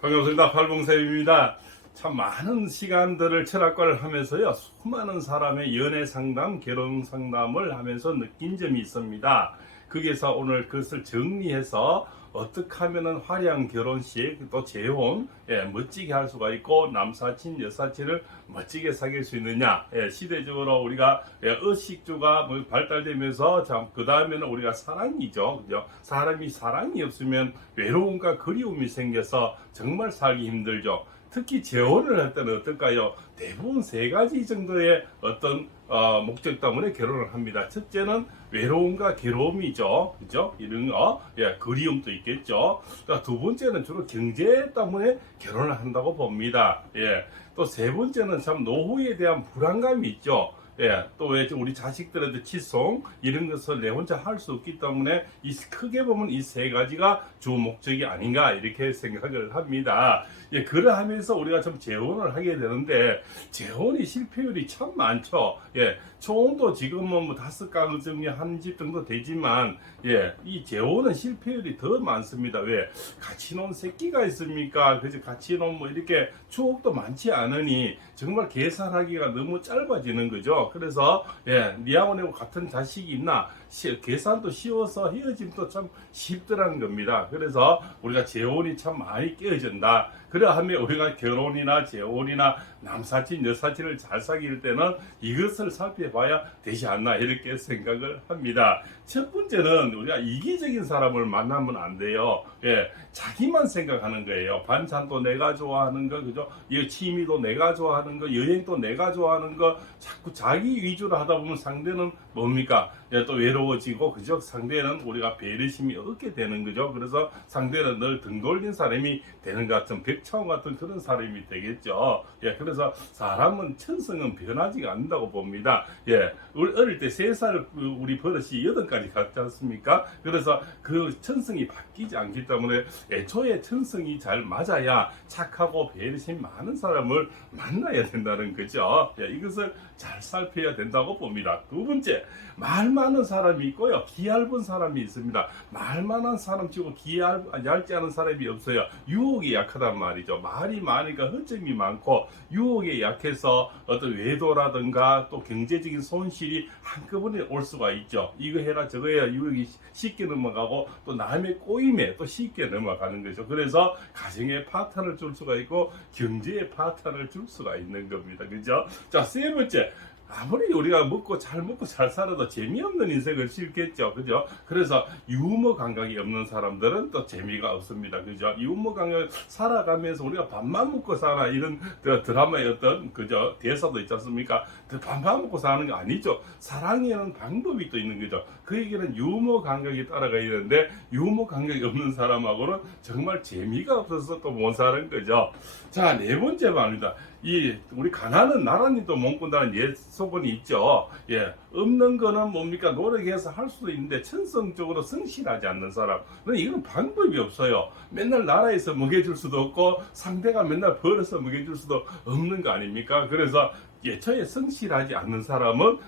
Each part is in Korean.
반갑습니다. 팔봉쌤입니다. 참 많은 시간들을 철학과를 하면서요, 수많은 사람의 연애 상담, 결혼 상담을 하면서 느낀 점이 있습니다. 거기에서 오늘 그것을 정리해서 어떻게 하면은 화려한 결혼식, 또 재혼, 멋지게 할 수가 있고, 남사친, 여사친을 멋지게 사귈 수 있느냐. 시대적으로 우리가 의식주가 발달되면서, 그 다음에는 우리가 사랑이죠. 그죠? 사랑이 없으면 외로움과 그리움이 생겨서 정말 살기 힘들죠. 특히 재혼을 할 때는 어떨까요? 대부분 세 가지 정도의 어떤 목적 때문에 결혼을 합니다. 첫째는 외로움과 괴로움이죠. 그죠? 이런 그리움도 있겠죠. 두 번째는 주로 경제 때문에 결혼을 한다고 봅니다. 또 세 번째는 참 노후에 대한 불안감이 있죠. 또 왜 우리 자식들한테 치송 이런 것을 내 혼자 할 수 없기 때문에 크게 보면 이 세 가지가 주 목적이 아닌가 이렇게 생각을 합니다. 그러하면서 우리가 좀 재혼을 하게 되는데 재혼이 실패율이 참 많죠. 초혼도 지금은 뭐 5가구 중에 한 집 정도 되지만 이 재혼은 실패율이 더 많습니다. 왜? 같이 논 새끼가 있습니까? 그래서 같이 논 뭐 이렇게 추억도 많지 않으니 정말 계산하기가 너무 짧아지는 거죠. 그래서 니하고 내하고 같은 자식이 있나 계산도 쉬워서 헤어짐도 참 쉽더라는 겁니다. 그래서 우리가 재혼이 참 많이 깨어진다. 그러하면 우리가 결혼이나 재혼이나 남사친 여사친을 잘 사귈 때는 이것을 살펴봐야 되지 않나 이렇게 생각을 합니다. 첫 번째는 우리가 이기적인 사람을 만나면 안 돼요. 자기만 생각하는 거예요. 반찬도 내가 좋아하는 거, 그죠? 취미도 내가 좋아하는 거, 여행도 내가 좋아하는 거, 자꾸 자기 위주로 하다 보면 상대는 뭡니까? 또 외로워지고, 그죠? 상대는 우리가 배려심이 없게 되는 거죠. 그래서 상대는 늘 등 돌린 사람이 되는 것 같은 백차원 같은 그런 사람이 되겠죠. 그래서 사람은 천성은 변하지가 않는다고 봅니다. 우리 어릴 때 3살 우리 버릇이 8까지 갔지 않습니까? 그래서 그 천성이 바뀌지 않기 때문에 애초에 천성이 잘 맞아야 착하고 배려심 많은 사람을 만나야 된다는 거죠. 이것을 잘 살펴야 된다고 봅니다. 두 번째, 말 많은 사람이 있고요, 기 얇은 사람이 있습니다. 말 많은 사람 치고 기 얇지 않은 사람이 없어요. 유혹이 약하단 말이죠. 말이 많으니까 허점이 많고 유혹에 약해서 어떤 외도라든가 또 경제적인 손실이 한꺼번에 올 수가 있죠. 이거 해라 저거 해라 유혹이 쉽게 넘어가고 또 남의 꼬임에 또 쉽게 넘어가는 거죠. 그래서 가정에 파탄을 줄 수가 있고 경제에 파탄을 줄 수가 있는 겁니다. 그죠? 자, 세 번째, 아무리 우리가 잘 먹고 잘 살아도 재미없는 인생을 싫겠죠. 그죠? 그래서 유머 감각이 없는 사람들은 또 재미가 없습니다. 그죠? 유머 감각 살아가면서 우리가 밥만 먹고 사나 이런 드라마의 어떤 그죠? 대사도 있지 않습니까? 밥만 먹고 사는 거 아니죠. 사랑에는 방법이 또 있는 거죠. 그에게는 유머 감각이 따라가 있는데 유머 감각이 없는 사람하고는 정말 재미가 없어서 또 못 사는 거죠. 자, 네 번째 말입니다. 우리 가난은 나란히 또 몸꾼다는 속언이 있죠. 없는 거는 뭡니까? 노력해서 할 수도 있는데 천성적으로 성실하지 않는 사람. 이건 방법이 없어요. 맨날 나라에서 먹여줄 수도 없고 상대가 맨날 벌어서 먹여줄 수도 없는 거 아닙니까? 그래서 예초에 성실하지 않는 사람은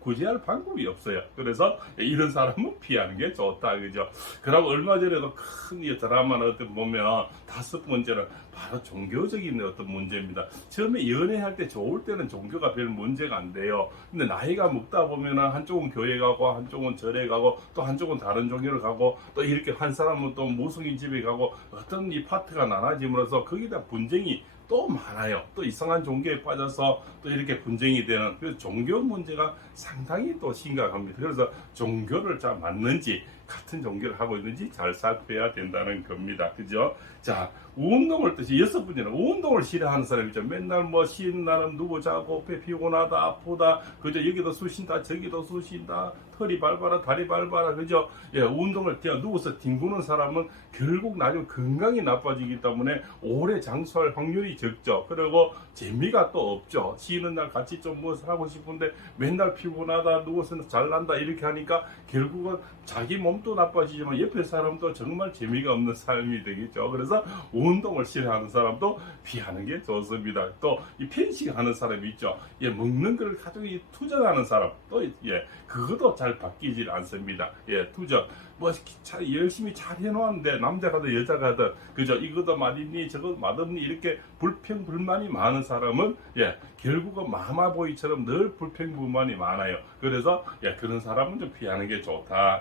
구제할 방법이 없어요. 그래서 이런 사람은 피하는 게 좋다. 그죠? 그리고 얼마 전에도 큰 드라마를 보면 5번째는 바로 종교적인 어떤 문제입니다. 처음에 연애할 때 좋을 때는 종교가 별 문제가 안 돼요. 근데 나이가 먹다 보면은 한쪽은 교회 가고 한쪽은 절에 가고 또 한쪽은 다른 종교를 가고 또 이렇게 한 사람은 또 무속인 집에 가고 어떤 이 파트가 나눠짐으로써 거기다 분쟁이 또 많아요. 또 이상한 종교에 빠져서 또 이렇게 분쟁이 되는, 그래서 종교 문제가 상당히 또 심각합니다. 그래서 종교를 잘 맞는지 같은 종교를 하고 있는지 잘 살펴야 된다는 겁니다. 그죠? 자, 운동을 뜻이 6번째는 운동을 싫어하는 사람이죠. 맨날 뭐 쉬는 날은 누구 자고 배 피곤하다 아프다 그죠? 여기도 쑤신다 저기도 쑤신다 허리 밟아라 다리 밟아라 그죠? 운동을 누워서 뒹구는 사람은 결국 나중에 건강이 나빠지기 때문에 오래 장수할 확률이 적죠. 그리고 재미가 또 없죠. 쉬는 날 같이 좀 무엇을 하고 싶은데 맨날 피곤하다 누워서 잘난다 이렇게 하니까 결국은 자기 몸도 나빠지지만 옆에 사람도 정말 재미가 없는 삶이 되겠죠. 그래서 운동을 싫어하는 사람도 피하는 게 좋습니다. 또 이 편식 하는 사람이 있죠. 먹는 걸 가지고 투정하는 사람 또 그것도 잘 바뀌질 않습니다. 투정 뭐 열심히 잘 해놓았는데 남자가든 여자가든 그죠? 이것도 맛있니 저거 맛없니 이렇게 불평불만이 많은 사람은 결국은 마마보이처럼 늘 불평불만이 많아요. 그래서 그런 사람은 좀 피하는 게 좋다.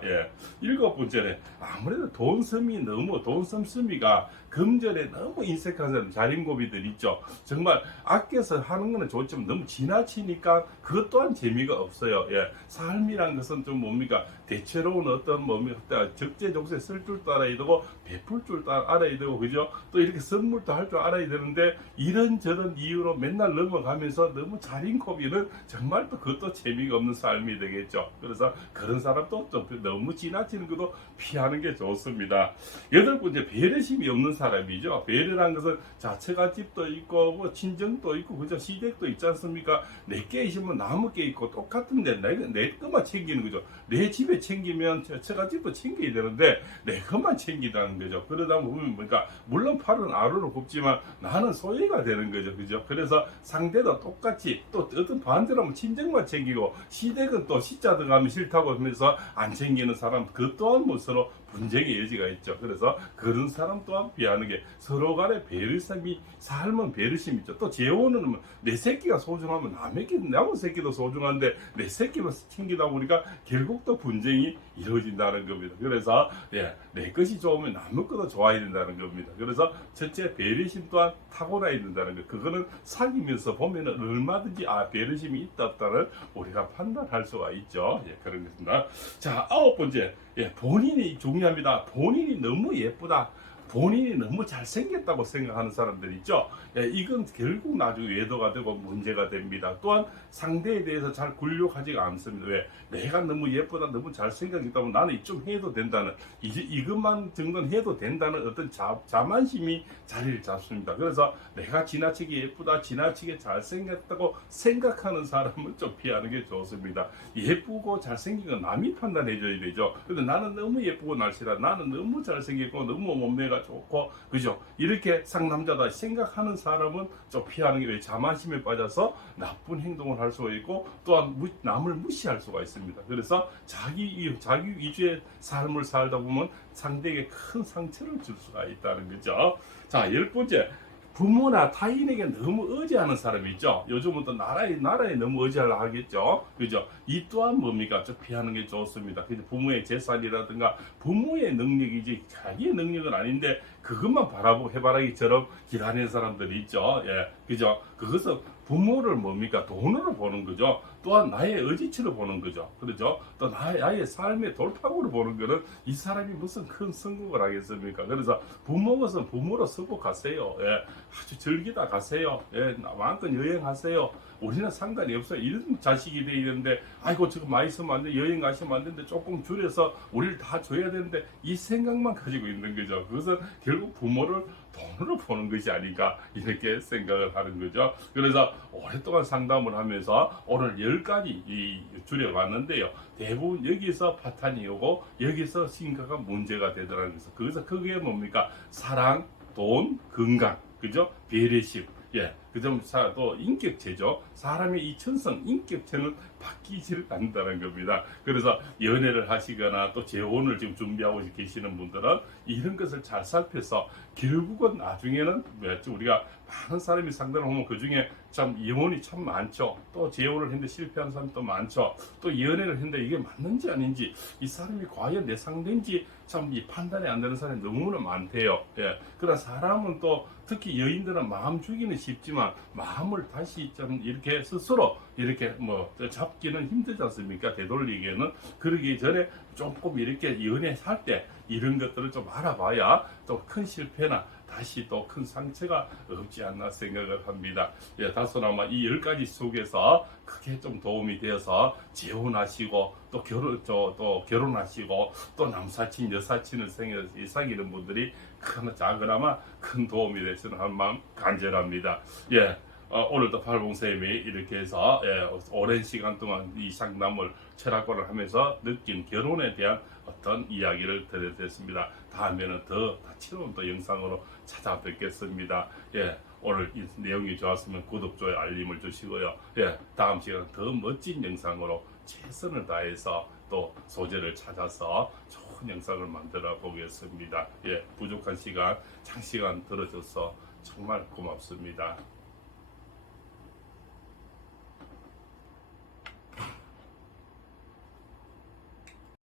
일곱 번째는 아무래도 돈 씀씀이가 금전에 너무 인색한 사람, 자린고비들 있죠. 정말 아껴서 하는 거는 좋지만 너무 지나치니까 그것 또한 재미가 없어요. 삶이란 것은 좀 뭡니까? 대체로운 어떤 뭡니까? 적재적소에 쓸 줄도 알아야 되고 베풀 줄도 알아야 되고 그죠? 또 이렇게 선물도 할 줄 알아야 되는데 이런저런 이유로 맨날 넘어가면서 너무 자린고비는 정말 또 그것도 재미가 없는 삶이 되겠죠. 그래서 그런 사람도 좀 너무 지나치는 것도 피하는 게 좋습니다. 여덟 번째, 배려심이 없는 사람이죠. 배려란 것은 처갓집도 있고 뭐 친정도 있고 그죠? 시댁도 있지 않습니까? 내게 있으면 남의 게 있고 똑같은데 내 것만 챙기는 거죠. 내 집에 챙기면 처갓집도 챙겨야 되는데 내 것만 챙기다는 거죠. 그러다 보면 뭐니까 물론 팔은 아로로 굽지만 나는 소외가 되는 거죠. 그죠? 그래서 상대도 똑같이 또 어떤 반대로 하면 친정만 챙기고 시댁은 또 시자 들어가면 싫다고 하면서 안 챙기는 사람 그 또한 뭐 서로 분쟁의 여지가 있죠. 그래서 그런 사람 또한 피하는 게 서로 간의 배려심이 삶은 배려심이 있죠. 또 재혼은 내 새끼가 소중하면 남의 새끼도 소중한데 내 새끼만 챙기다 보니까 결국 또 분쟁이 이루어진다는 겁니다. 그래서 내 것이 좋으면 남의 것도 좋아야 된다는 겁니다. 그래서 첫째 배려심 또한 타고나야 된다는 거. 그거는 사귀면서 보면은 얼마든지 배려심이 있다 없다를 우리가 판단할 수가 있죠. 그런 것입니다. 자, 아홉 번째. 본인이 중요합니다. 본인이 너무 예쁘다. 본인이 너무 잘생겼다고 생각하는 사람들 있죠. 이건 결국 나중에 외도가 되고 문제가 됩니다. 또한 상대에 대해서 잘 굴욕하지가 않습니다. 왜? 내가 너무 예쁘다, 너무 잘생겼기 때문에 나는 좀 해도 된다는, 이것만 정도는 해도 된다는 어떤 자만심이 자리를 잡습니다. 그래서 내가 지나치게 예쁘다, 지나치게 잘생겼다고 생각하는 사람은 좀 피하는 게 좋습니다. 예쁘고 잘생긴 건 남이 판단해줘야 되죠. 근데 나는 너무 예쁘고 날씬하다, 나는 너무 잘생겼고 너무 몸매가 좋고 그죠? 이렇게 상남자다 생각하는 사람은 좀 피하는 게 왜 자만심에 빠져서 나쁜 행동을 할 수가 있고 또한 남을 무시할 수가 있습니다. 그래서 자기 위주의 삶을 살다 보면 상대에게 큰 상처를 줄 수가 있다는 거죠. 자, 열 번째. 부모나 타인에게 너무 의지하는 사람이 있죠. 요즘은 또 나라에 너무 의지하려 하겠죠. 그죠? 이 또한 뭡니까? 좀 피하는 게 좋습니다. 그죠? 부모의 재산이라든가 부모의 능력이지 자기의 능력은 아닌데 그것만 바라보고 해바라기처럼 기다리는 사람들이 있죠. 그죠? 그것은 부모를 뭡니까? 돈으로 보는 거죠. 또한 나의 의지치로 보는 거죠. 그렇죠? 또 나의 삶의 돌파구로 보는 거는 이 사람이 무슨 큰 성공을 하겠습니까? 그래서 부모것은 부모로 서고 가세요. 아주 즐기다 가세요. 마음껏 여행하세요. 우리는 상관이 없어요. 이런 자식이 돼 있는데 아이고 저거 많이 쓰면 안 돼. 여행 가시면 안 되는데 조금 줄여서 우리를 다 줘야 되는데 이 생각만 가지고 있는 거죠. 그것은 결국 부모를 돈으로 보는 것이 아닌가 이렇게 생각을 하는 거죠. 그래서 오랫동안 상담을 하면서 오늘 10가지 줄여봤는데요. 대부분 여기서 파탄이 오고 여기서 심각한 문제가 되더라는 거죠. 그래서 그게 뭡니까? 사랑, 돈, 건강, 그죠? 배려심. 그점 또 인격체죠. 사람의 이 천성, 인격체는 바뀌지를 않는다는 겁니다. 그래서 연애를 하시거나 또 재혼을 지금 준비하고 계시는 분들은 이런 것을 잘 살펴서 결국은 나중에는 우리가 많은 사람이 상담을 하면 그 중에 참 이혼이 참 많죠. 또 재혼을 했는데 실패한 사람도 많죠. 또 연애를 했는데 이게 맞는지 아닌지 이 사람이 과연 내 상대인지 참 이 판단이 안 되는 사람이 너무나 많대요. 그러나 사람은 또 특히 여인들은 마음 주기는 쉽지만 마음을 다시 좀 이렇게 스스로 이렇게 잡기는 힘들지 않습니까? 되돌리기에는. 그러기 전에 조금 이렇게 연애할 때 이런 것들을 좀 알아봐야 또 큰 실패나 다시 또 큰 상처가 없지 않나 생각을 합니다. 다소나마 이 10가지 속에서 크게 좀 도움이 되어서 재혼하시고 또 결혼하시고 또 남사친 여사친을 사귀는 분들이 작으나마 큰 도움이 되시는 한 마음 간절합니다. 오늘도 팔봉쌤이 이렇게 해서 오랜 시간 동안 이 상담을 철학과를 하면서 느낀 결혼에 대한 어떤 이야기를 드렸습니다. 다음에는 더 다채로운 또 영상으로 찾아뵙겠습니다. 오늘 이 내용이 좋았으면 구독, 좋아요, 알림을 주시고요. 다음 시간 더 멋진 영상으로 최선을 다해서 또 소재를 찾아서 좋은 영상을 만들어 보겠습니다. 예, 부족한 시간, 장시간 들어줘서 정말 고맙습니다.